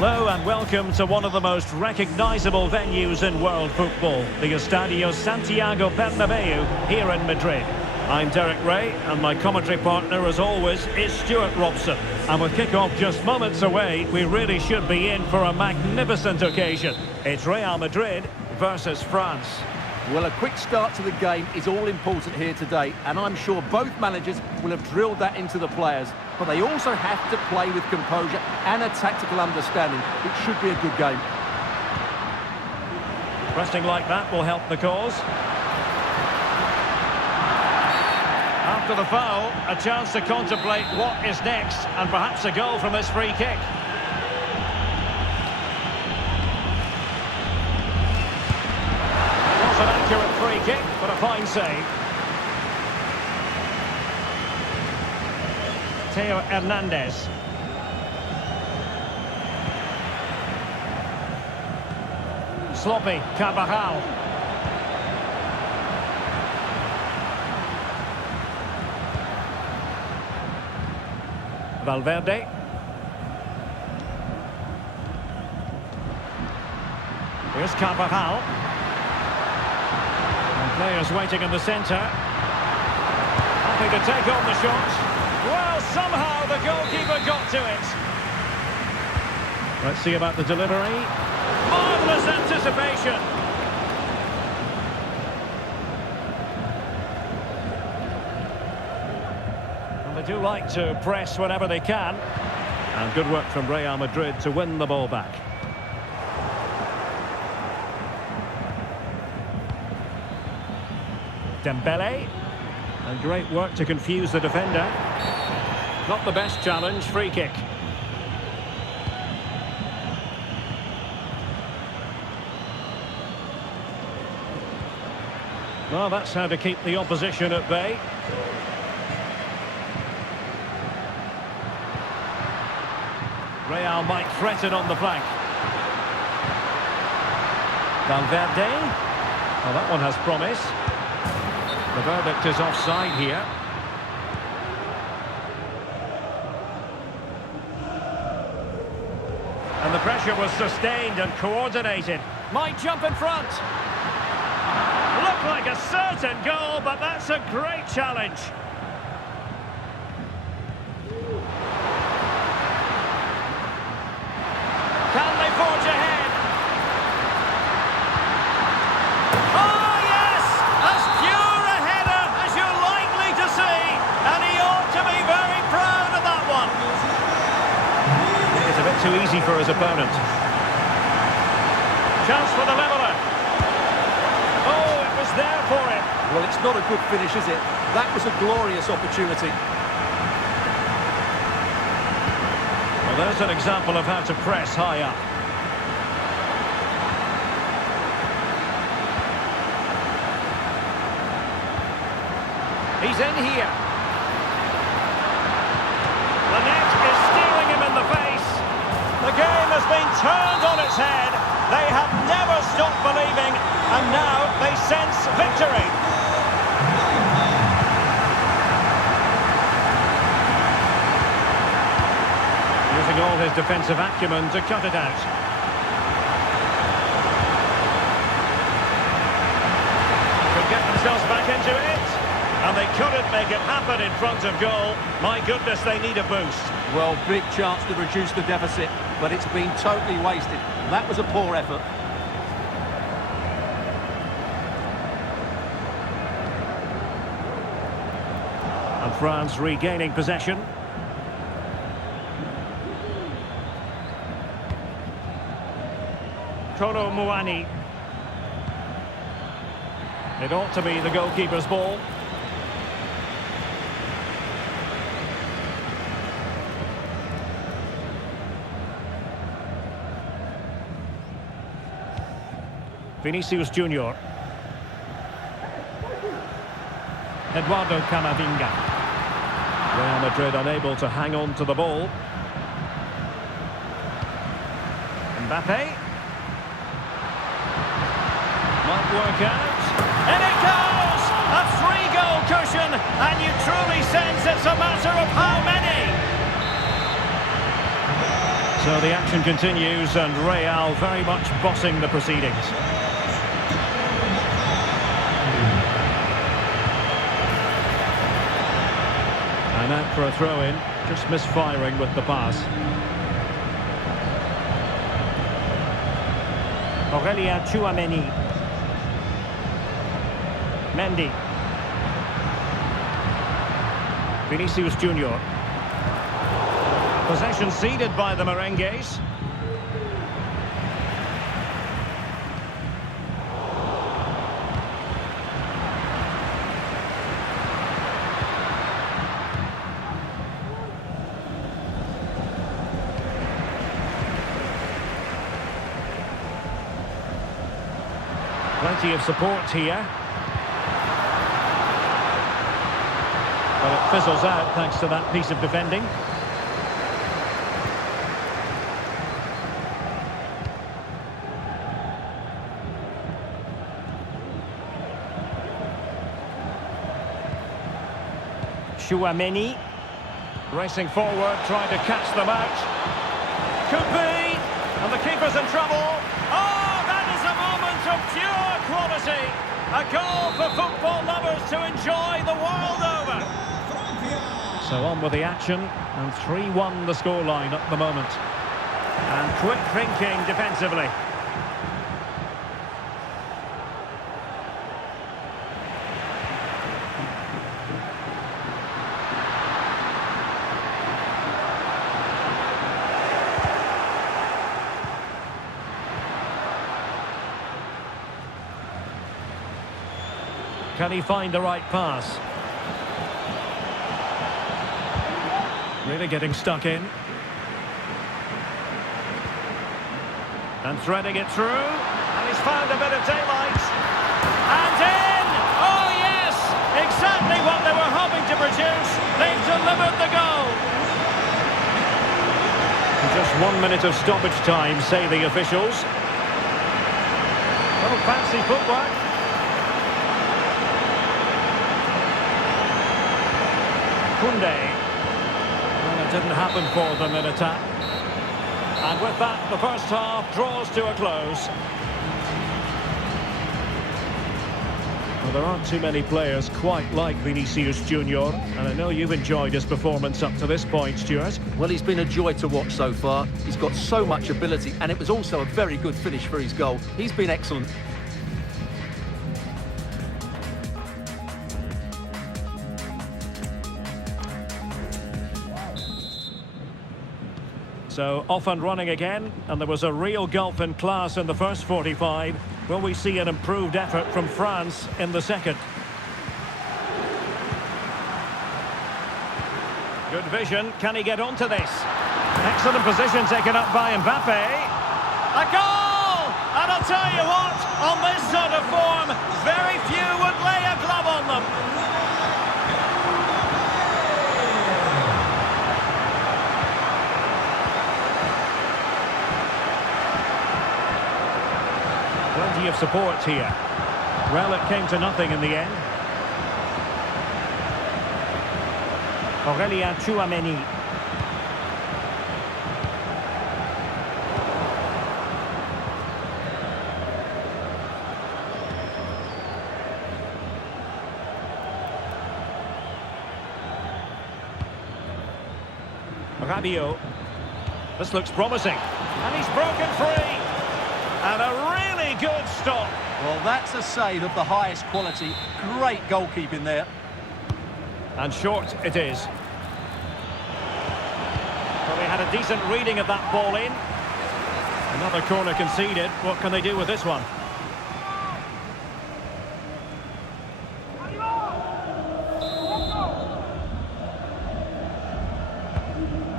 Hello and welcome to one of the most recognisable venues in world football, the Estadio Santiago Bernabeu here in Madrid. I'm Derek Ray and my commentary partner as always is Stuart Robson. And with kick-off just moments away, we really should be in for a magnificent occasion. It's Real Madrid versus France. Well, a quick start to the game is all important here today, and I'm sure both managers will have drilled that into the players. But they also have to play with composure and a tactical understanding. It should be a good game. Pressing like that will help the cause. After the foul, a chance to contemplate what is next, and perhaps a goal from this free kick. An accurate free kick, but a fine save. Theo Hernandez. Sloppy, Carvajal. Valverde. Here's Carvajal. Players waiting in the centre. Happy to take on the shot. Well, somehow the goalkeeper got to it. Let's see about the delivery. Marvellous anticipation. And they do like to press whenever they can. And good work from Real Madrid to win the ball back. Dembele, and great work to confuse the defender. Not the best challenge, free kick. Well, that's how to keep the opposition at bay. Real might threaten on the flank. Valverde. Well, that one has promise. The verdict is offside here. And the pressure was sustained and coordinated. Might jump in front. Looked like a certain goal, but that's a great challenge. Can they forge ahead? Too easy for his opponent. Chance for the leveller. Oh, it was there for him. Well, it's not a good finish, is it? That was a glorious opportunity. Well, there's an example of how to press high up. He's in here. The net is steering him in the face. The game has been turned on its head. They have never stopped believing, and now they sense victory. Using all his defensive acumen to cut it out. Could get themselves back into it. And they couldn't make it happen in front of goal. My goodness, they need a boost. Well, big chance to reduce the deficit, but it's been totally wasted. That was a poor effort. And France regaining possession. Kolo Muani. It ought to be the goalkeeper's ball. Vinicius Junior. Eduardo Camavinga. Real Madrid unable to hang on to the ball. Mbappe. Might work out. And it goes! A 3-goal cushion, and you truly sense it's a matter of how many. So the action continues and Real very much bossing the proceedings. And out for a throw-in, just misfiring with the pass. HpMicheal-HarmonyProfessor. Mendy. Vinicius Junior. Possession ceded by the Merengues. Plenty of support here. Well, it fizzles out thanks to that piece of defending. Chouameni racing forward, trying to catch them out. Could be, and the keeper's in trouble. Oh, that is a moment of pure quality. A goal for football lovers to enjoy the world over. So on with the action, and 3-1 the scoreline at the moment. And quick thinking defensively. Can he find the right pass? Really getting stuck in. And threading it through. And he's found a bit of daylight. And in! Oh yes! Exactly what they were hoping to produce. They've delivered the goal. Just 1 minute of stoppage time, say the officials. Oh, fancy footwork. Kunde. Well, it didn't happen for them in attack. And with that, the first half draws to a close. Well, there aren't too many players quite like Vinicius Junior, and I know you've enjoyed his performance up to this point, Stuart. Well, he's been a joy to watch so far. He's got so much ability, and it was also a very good finish for his goal. He's been excellent. So off and running again, and there was a real gulf in class in the first 45. Will we see an improved effort from France in the second? Good vision. Can he get onto this? Excellent position taken up by Mbappe. A goal! And I'll tell you what, on this sort of form, very few would lay a glove on them. Plenty of support here. Well, it came to nothing in the end. Chouameni. Rabiot. This looks promising. And he's broken free. And a really good stop. Well, that's a save of the highest quality. Great goalkeeping there. And short it is. Well, they had a decent reading of that ball in. Another corner conceded. What can they do with this one?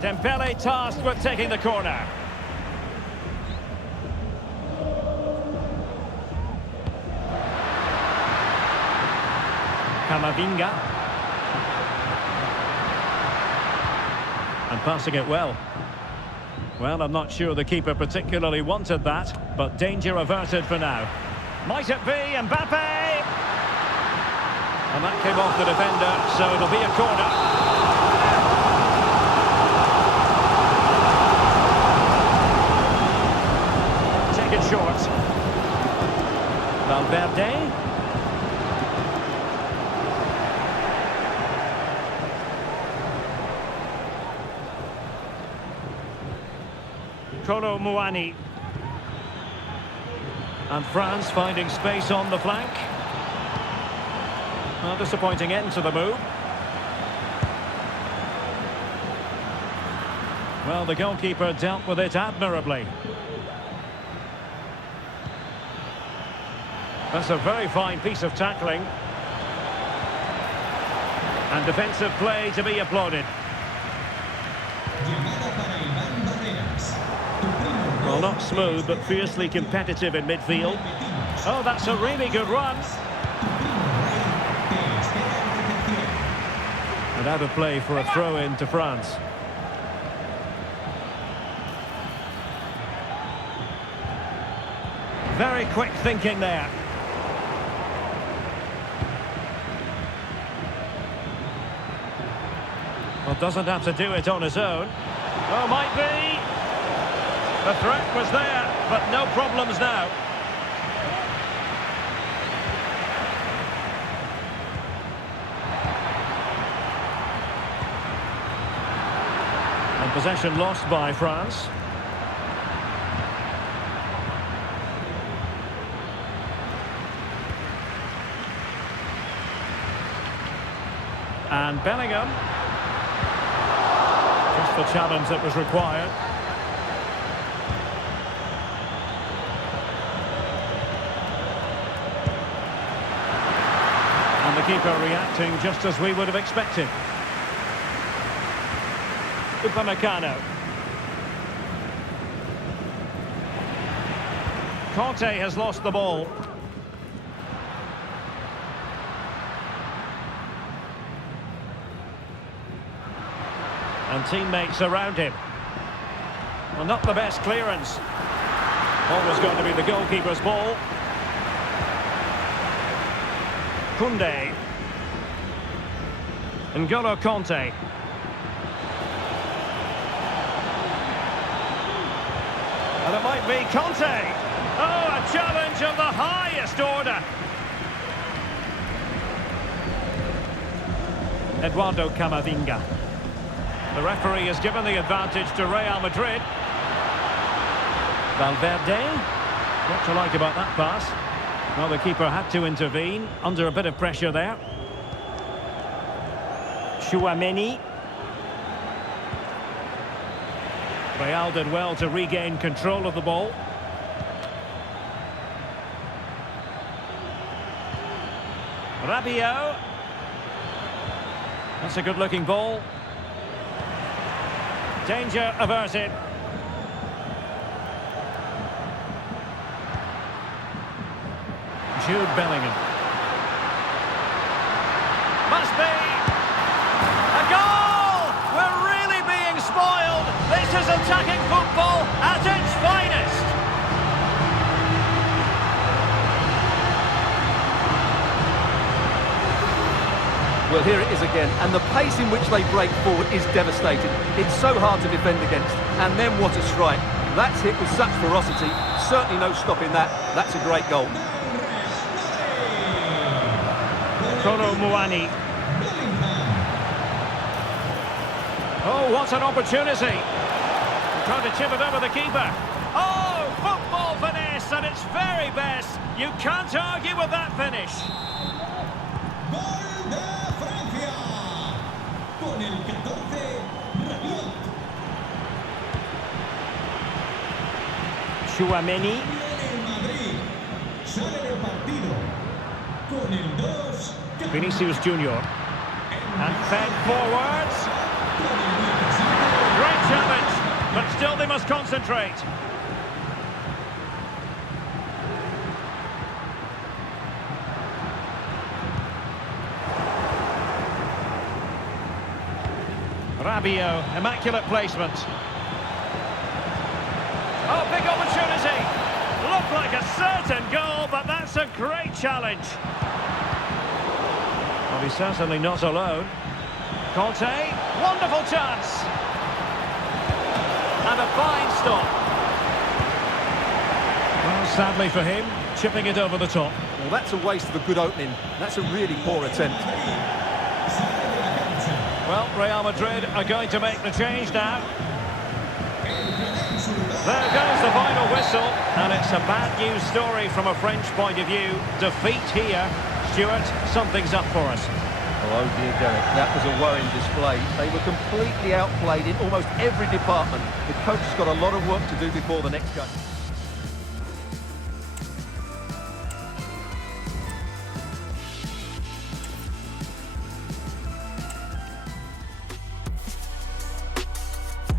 Dembele tasked with taking the corner. Camavinga. And passing it well. Well, I'm not sure the keeper particularly wanted that, but danger averted for now. Might it be Mbappe? And that came off the defender, so it'll be a corner. short. Valverde. Kolo Muani. And France finding space on the flank. Well, disappointing end to the move. Well, the goalkeeper dealt with it admirably. That's a very fine piece of tackling. And defensive play to be applauded. Well, not smooth, but fiercely competitive in midfield. Oh, that's a really good run. And out of play for a throw-in to France. Very quick thinking there. Well, doesn't have to do it on his own. Oh, might be. The threat was there, but no problems now. And possession lost by France. And Bellingham. Just the challenge that was required. And the keeper reacting just as we would have expected. Upamecano. Conte has lost the ball. And teammates around him. Well, not the best clearance. Always going to be the goalkeeper's ball. Koundé. N'Golo Conte. And it might be Conte. Oh, a challenge of the highest order. Eduardo Camavinga. The referee has given the advantage to Real Madrid. Valverde. What to like about that pass? Well, the keeper had to intervene under a bit of pressure there. Chouameni. Real did well to regain control of the ball. Rabiot. That's a good-looking ball. Danger averted. Jude Bellingham. Must be a goal! We're really being spoiled. This is attacking football at its finest. Well, here it is again, and the pace in which they break forward is devastating. It's so hard to defend against, and then what a strike. That's hit with such ferocity, certainly no stopping that. That's a great goal. Kolo Muani. Oh, what an opportunity. Trying to chip it over the keeper. Oh, football finesse at its very best. You can't argue with that finish. Chouameni. Vinicius Junior. And fed forwards. Great challenge, but still they must concentrate. Rabiot, immaculate placement. Oh, big opportunity. Looked like a certain goal, but that's a great challenge. Well, he's certainly not alone. Conte, wonderful chance. And a fine stop. Well, Sadly for him, chipping it over the top. Well, that's a waste of a good opening. That's a really poor attempt. Well, Real Madrid are going to make the change now. There goes the final whistle, and it's a bad news story from a French point of view. Defeat here. Stuart, something's up for us. Oh dear, Derek, that was a worrying display. They were completely outplayed in almost every department. The coach has got a lot of work to do before the next game.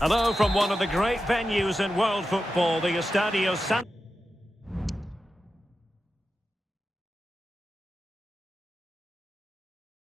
Hello from one of the great venues in world football, the Estadio San...